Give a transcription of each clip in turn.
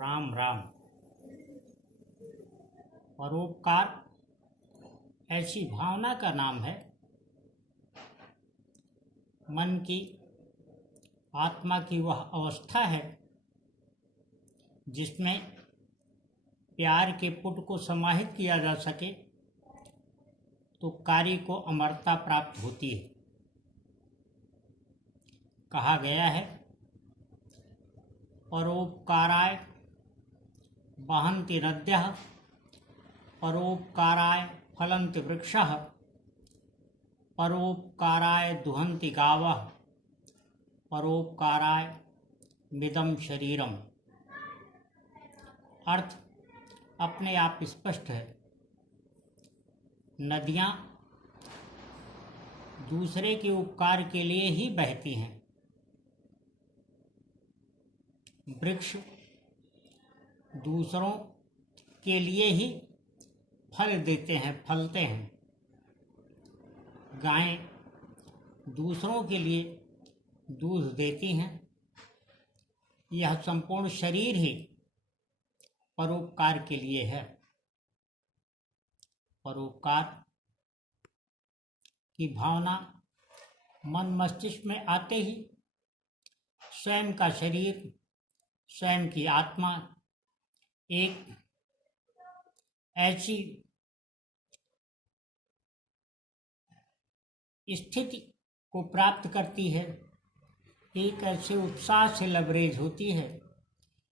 राम राम। परोपकार ऐसी भावना का नाम है, मन की आत्मा की वह अवस्था है जिसमें प्यार के पुट को समाहित किया जा सके तो कार्य को अमरता प्राप्त होती है। कहा गया है, परोपकाराय वहन्ति नद्यः, परोपकाराय फलन्ति वृक्षः, परोपकाराय दुहन्ति गावः, परोपकाराय मिदं शरीरम। अर्थ अपने आप स्पष्ट है। नदियाँ दूसरे के उपकार के लिए ही बहती हैं। वृक्ष दूसरों के लिए ही फल देते हैं, फलते हैं। गायें दूसरों के लिए दूध देती हैं। यह संपूर्ण शरीर ही परोपकार के लिए है। परोपकार की भावना मन मस्तिष्क में आते ही स्वयं का शरीर, स्वयं की आत्मा एक ऐसी स्थिति को प्राप्त करती है, एक ऐसे उत्साह से लबरेज होती है,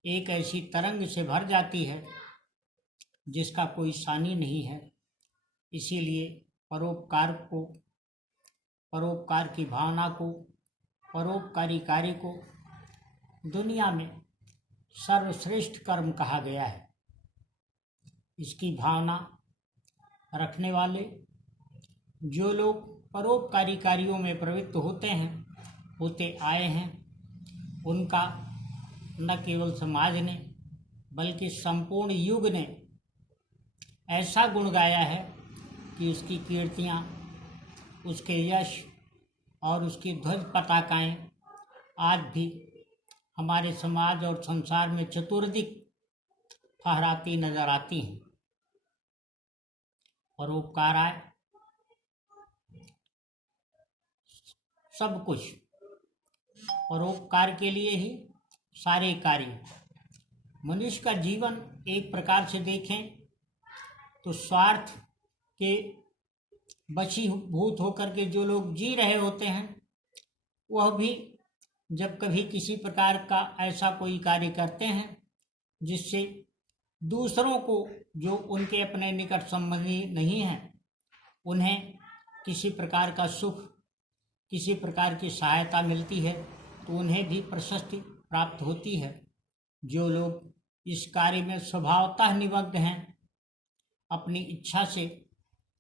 एक ऐसी तरंग से भर जाती है जिसका कोई सानी नहीं है। इसीलिए परोपकार को, परोपकार की भावना को, परोपकारी कार्य को दुनिया में सर्वश्रेष्ठ कर्म कहा गया है। इसकी भावना रखने वाले जो लोग परोपकारी कार्यों में प्रवृत्त होते आए हैं, उनका न केवल समाज ने बल्कि संपूर्ण युग ने ऐसा गुण गाया है कि उसकी कीर्तियाँ, उसके यश और उसकी ध्वज पताकाएँ आज भी हमारे समाज और संसार में चतुर्दिक फहराती नजर आती हैं। परोपकाराय सब कुछ, परोपकार के लिए ही सारे कार्य। मनुष्य का जीवन एक प्रकार से देखें तो स्वार्थ के वशीभूत होकर के जो लोग जी रहे होते हैं, वह भी जब कभी किसी प्रकार का ऐसा कोई कार्य करते हैं जिससे दूसरों को, जो उनके अपने निकट संबंधी नहीं हैं, उन्हें किसी प्रकार का सुख, किसी प्रकार की सहायता मिलती है, तो उन्हें भी प्रशस्ति प्राप्त होती है। जो लोग इस कार्य में स्वभावतः निमग्न हैं, अपनी इच्छा से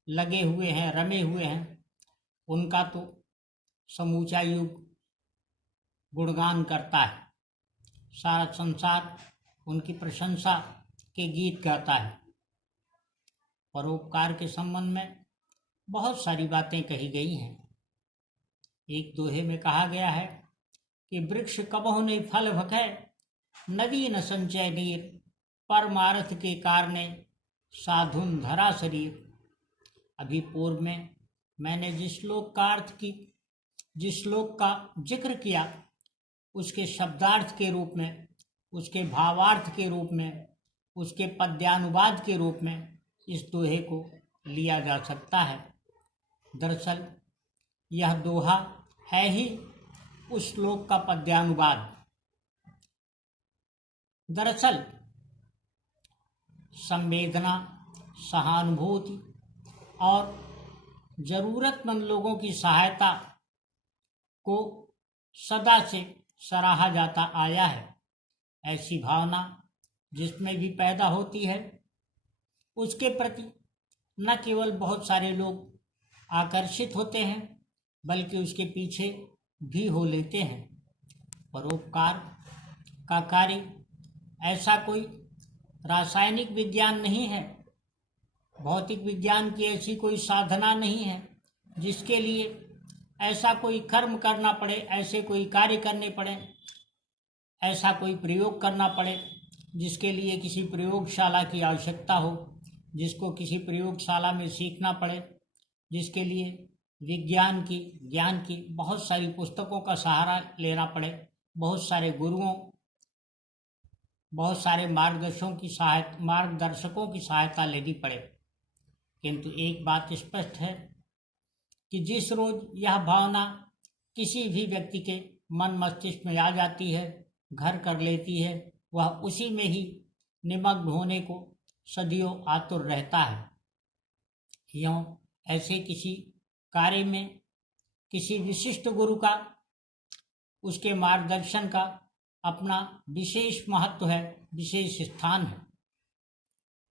लगे हुए हैं, रमे हुए हैं, उनका तो समूचा युग गुणगान करता है। सारा संसार उनकी प्रशंसा के गीत गाता है। परोपकार के संबंध में बहुत सारी बातें कही गई हैं। एक दोहे में कहा गया है कि वृक्ष कबहु नहीं फल भकै, नदी न संचय नीर, परमार्थ के कारणे साधुन धरा शरीर। अभी पूर्व में मैंने जिस श्लोक का जिक्र किया, उसके शब्दार्थ के रूप में, उसके भावार्थ के रूप में, उसके पद्यानुवाद के रूप में इस दोहे को लिया जा सकता है। दरअसल यह दोहा है ही उस श्लोक का पद्यानुवाद। दरअसल संवेदना, सहानुभूति और जरूरतमंद लोगों की सहायता को सदा से सराहा जाता आया है। ऐसी भावना जिसमें भी पैदा होती है, उसके प्रति न केवल बहुत सारे लोग आकर्षित होते हैं, बल्कि उसके पीछे भी हो लेते हैं। परोपकार का कार्य ऐसा कोई रासायनिक विज्ञान नहीं है, भौतिक विज्ञान की ऐसी कोई साधना नहीं है जिसके लिए ऐसा कोई कर्म करना पड़े, ऐसे कोई कार्य करने पड़े, ऐसा कोई प्रयोग करना पड़े जिसके लिए किसी प्रयोगशाला की आवश्यकता हो, जिसको किसी प्रयोगशाला में सीखना पड़े, जिसके लिए विज्ञान की, ज्ञान की बहुत सारी पुस्तकों का सहारा लेना पड़े, बहुत सारे गुरुओं, बहुत सारे मार्गदर्शकों की सहायता लेनी पड़े। किंतु एक बात स्पष्ट है कि जिस रोज यह भावना किसी भी व्यक्ति के मन मस्तिष्क में आ जाती है, घर कर लेती है, वह उसी में ही निमग्न होने को सदियों आतुर रहता है। यों ऐसे किसी कार्य में किसी विशिष्ट गुरु का, उसके मार्गदर्शन का अपना विशेष महत्व है, विशेष स्थान है।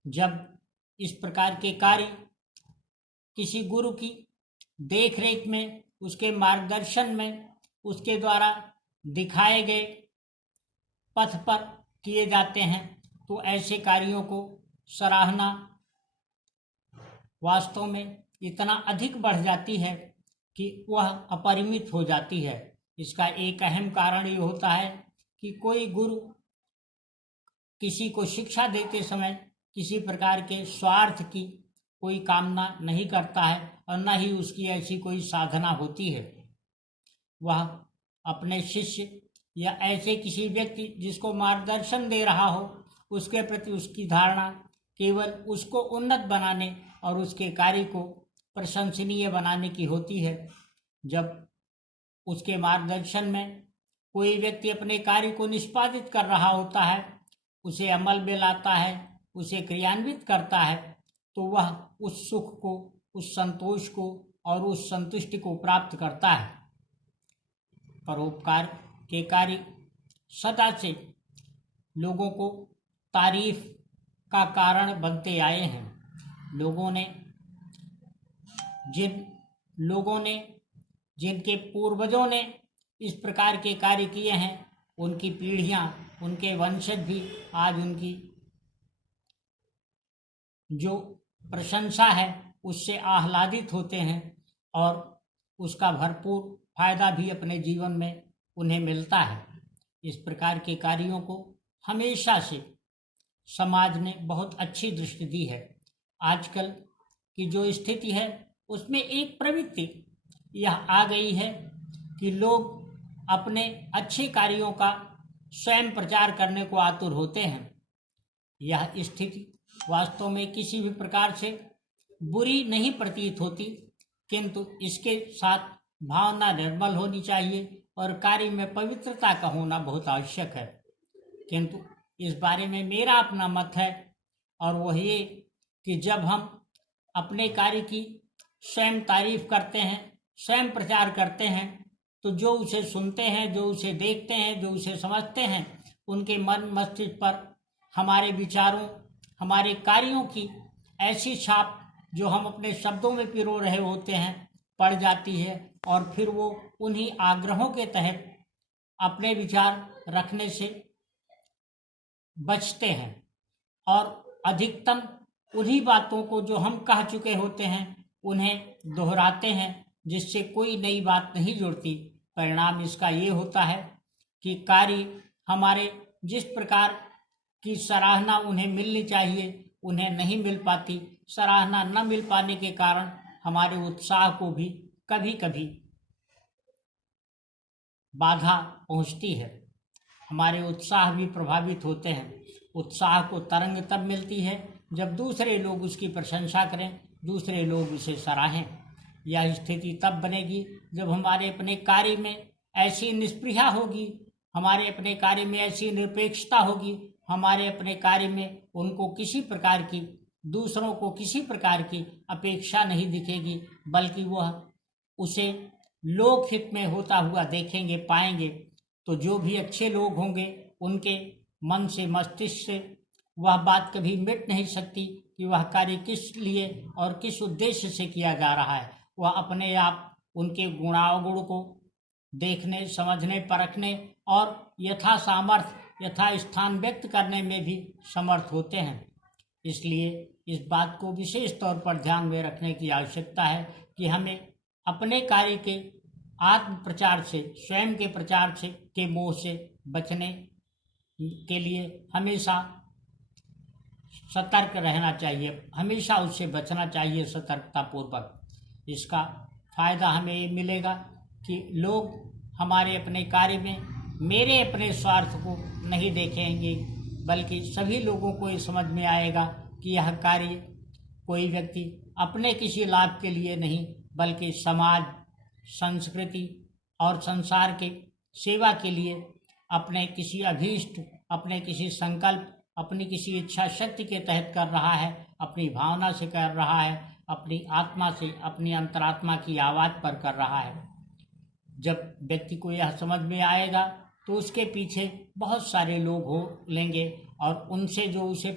जब इस प्रकार के कार्य किसी गुरु की देखरेख में, उसके मार्गदर्शन में, उसके द्वारा दिखाए गए पथ पर किए जाते हैं, तो ऐसे कार्यों को सराहना वास्तव में इतना अधिक बढ़ जाती है कि वह अपरिमित हो जाती है। इसका एक अहम कारण ये होता है कि कोई गुरु किसी को शिक्षा देते समय किसी प्रकार के स्वार्थ की कोई कामना नहीं करता है और न ही उसकी ऐसी कोई साधना होती है। वह अपने शिष्य या ऐसे किसी व्यक्ति जिसको मार्गदर्शन दे रहा हो, उसके प्रति उसकी धारणा केवल उसको उन्नत बनाने और उसके कार्य को प्रशंसनीय बनाने की होती है। जब उसके मार्गदर्शन में कोई व्यक्ति अपने कार्य को निष्पादित कर रहा होता है, उसे अमल में लाता है, उसे क्रियान्वित करता है, तो वह उस सुख को, उस संतोष को और उस संतुष्टि को प्राप्त करता है। परोपकार के कार्य सदा से लोगों को तारीफ का कारण बनते आए हैं। जिनके पूर्वजों ने इस प्रकार के कार्य किए हैं, उनकी पीढ़ियां, उनके वंशज भी आज उनकी जो प्रशंसा है उससे आह्लादित होते हैं और उसका भरपूर फायदा भी अपने जीवन में उन्हें मिलता है। इस प्रकार के कार्यों को हमेशा से समाज ने बहुत अच्छी दृष्टि दी है। आजकल की जो स्थिति है उसमें एक प्रवृत्ति यह आ गई है कि लोग अपने अच्छे कार्यों का स्वयं प्रचार करने को आतुर होते हैं। यह स्थिति वास्तव में किसी भी प्रकार से बुरी नहीं प्रतीत होती, किंतु इसके साथ भावना निर्मल होनी चाहिए और कार्य में पवित्रता का होना बहुत आवश्यक है। किंतु इस बारे में मेरा अपना मत है, और वह ये कि जब हम अपने कार्य की स्वयं तारीफ करते हैं, स्वयं प्रचार करते हैं, तो जो उसे सुनते हैं, जो उसे देखते हैं, जो उसे समझते हैं, उनके मन मस्तिष्क पर हमारे विचारों, हमारे कार्यों की ऐसी छाप जो हम अपने शब्दों में पिरो रहे होते हैं पड़ जाती है, और फिर वो उन्हीं आग्रहों के तहत अपने विचार रखने से बचते हैं और अधिकतम उन्हीं बातों को जो हम कह चुके होते हैं उन्हें दोहराते हैं, जिससे कोई नई बात नहीं जुड़ती। परिणाम इसका ये होता है कि कार्य हमारे जिस प्रकार की सराहना उन्हें मिलनी चाहिए उन्हें नहीं मिल पाती। सराहना न मिल पाने के कारण हमारे उत्साह को भी कभी कभी बाधा पहुंचती है, हमारे उत्साह भी प्रभावित होते हैं। उत्साह को तरंग तब मिलती है जब दूसरे लोग उसकी प्रशंसा करें, दूसरे लोग उसे सराहें। यह स्थिति तब बनेगी जब हमारे अपने कार्य में ऐसी निष्प्रिया होगी, हमारे अपने कार्य में ऐसी निरपेक्षता होगी, हमारे अपने कार्य में उनको किसी प्रकार की, दूसरों को किसी प्रकार की अपेक्षा नहीं दिखेगी, बल्कि वह उसे लोकहित में होता हुआ देखेंगे, पाएंगे। तो जो भी अच्छे लोग होंगे उनके मन से, मस्तिष्क से वह बात कभी मिट नहीं सकती कि वह कार्य किस लिए और किस उद्देश्य से किया जा रहा है। वह अपने आप उनके गुणावगुण को देखने, समझने, परखने और यथा सामर्थ्य, यथा स्थान व्यक्त करने में भी समर्थ होते हैं। इसलिए इस बात को विशेष तौर पर ध्यान में रखने की आवश्यकता है कि हमें अपने कार्य के आत्म प्रचार से, स्वयं के प्रचार से के मोह से बचने के लिए हमेशा सतर्क रहना चाहिए, हमेशा उससे बचना चाहिए सतर्कतापूर्वक। इसका फ़ायदा हमें ये मिलेगा कि लोग हमारे अपने कार्य में मेरे अपने स्वार्थ को नहीं देखेंगे, बल्कि सभी लोगों को ये समझ में आएगा कि यह कार्य कोई व्यक्ति अपने किसी लाभ के लिए नहीं, बल्कि समाज, संस्कृति और संसार के सेवा के लिए अपने किसी अभीष्ट, अपने किसी संकल्प, अपनी किसी इच्छा शक्ति के तहत कर रहा है, अपनी भावना से कर रहा है, अपनी आत्मा से, अपनी अंतरात्मा की आवाज़ पर कर रहा है। जब व्यक्ति को यह समझ में आएगा तो उसके पीछे बहुत सारे लोग हो लेंगे और उनसे जो उसे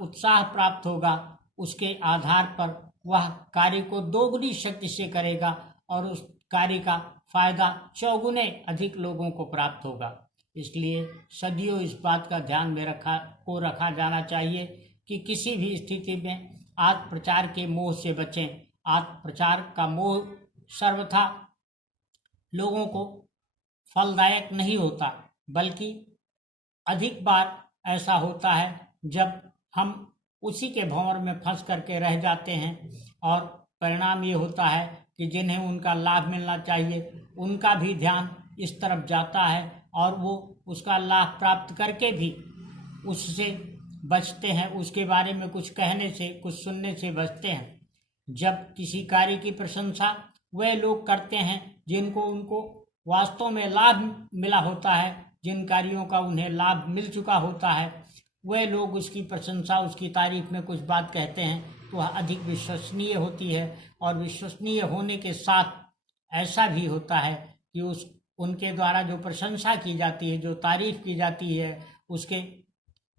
उत्साह प्राप्त होगा, उसके आधार पर वह कार्य को दोगुनी शक्ति से करेगा और उस कार्य का फायदा चौगुने अधिक लोगों को प्राप्त होगा। इसलिए सदियों इस बात का ध्यान में रखा जाना चाहिए कि किसी भी स्थिति में आत्म प्रचार के मोह से बचें। आत्म प्रचार का मोह सर्वथा लोगों को फलदायक नहीं होता, बल्कि अधिक बार ऐसा होता है जब हम उसी के भंवर में फंस करके रह जाते हैं और परिणाम ये होता है कि जिन्हें उनका लाभ मिलना चाहिए उनका भी ध्यान इस तरफ जाता है और वो उसका लाभ प्राप्त करके भी उससे बचते हैं, उसके बारे में कुछ कहने से, कुछ सुनने से बचते हैं। जब किसी कार्य की प्रशंसा वे लोग करते हैं जिनको उनको वास्तव में लाभ मिला होता है, जिन कार्यों का उन्हें लाभ मिल चुका होता है, वे लोग उसकी प्रशंसा, उसकी तारीफ में कुछ बात कहते हैं तो वह अधिक विश्वसनीय होती है। और विश्वसनीय होने के साथ ऐसा भी होता है कि उनके द्वारा जो प्रशंसा की जाती है, जो तारीफ की जाती है, उसके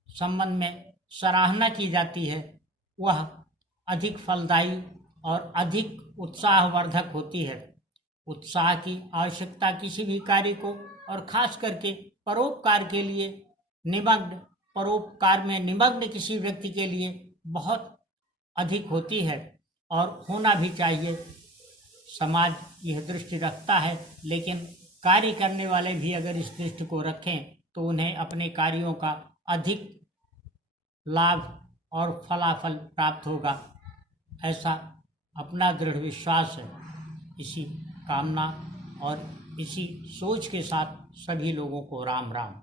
संबंध में सराहना की जाती है, वह अधिक फलदायी और अधिक उत्साहवर्धक होती है। उत्साह की आवश्यकता किसी भी कार्य को, और खास करके परोपकार के लिए परोपकार में निमग्न किसी व्यक्ति के लिए बहुत अधिक होती है और होना भी चाहिए। समाज यह दृष्टि रखता है, लेकिन कार्य करने वाले भी अगर इस दृष्टि को रखें तो उन्हें अपने कार्यों का अधिक लाभ और फलाफल प्राप्त होगा, ऐसा अपना दृढ़ विश्वास है। इसी कामना और इसी सोच के साथ सभी लोगों को राम राम।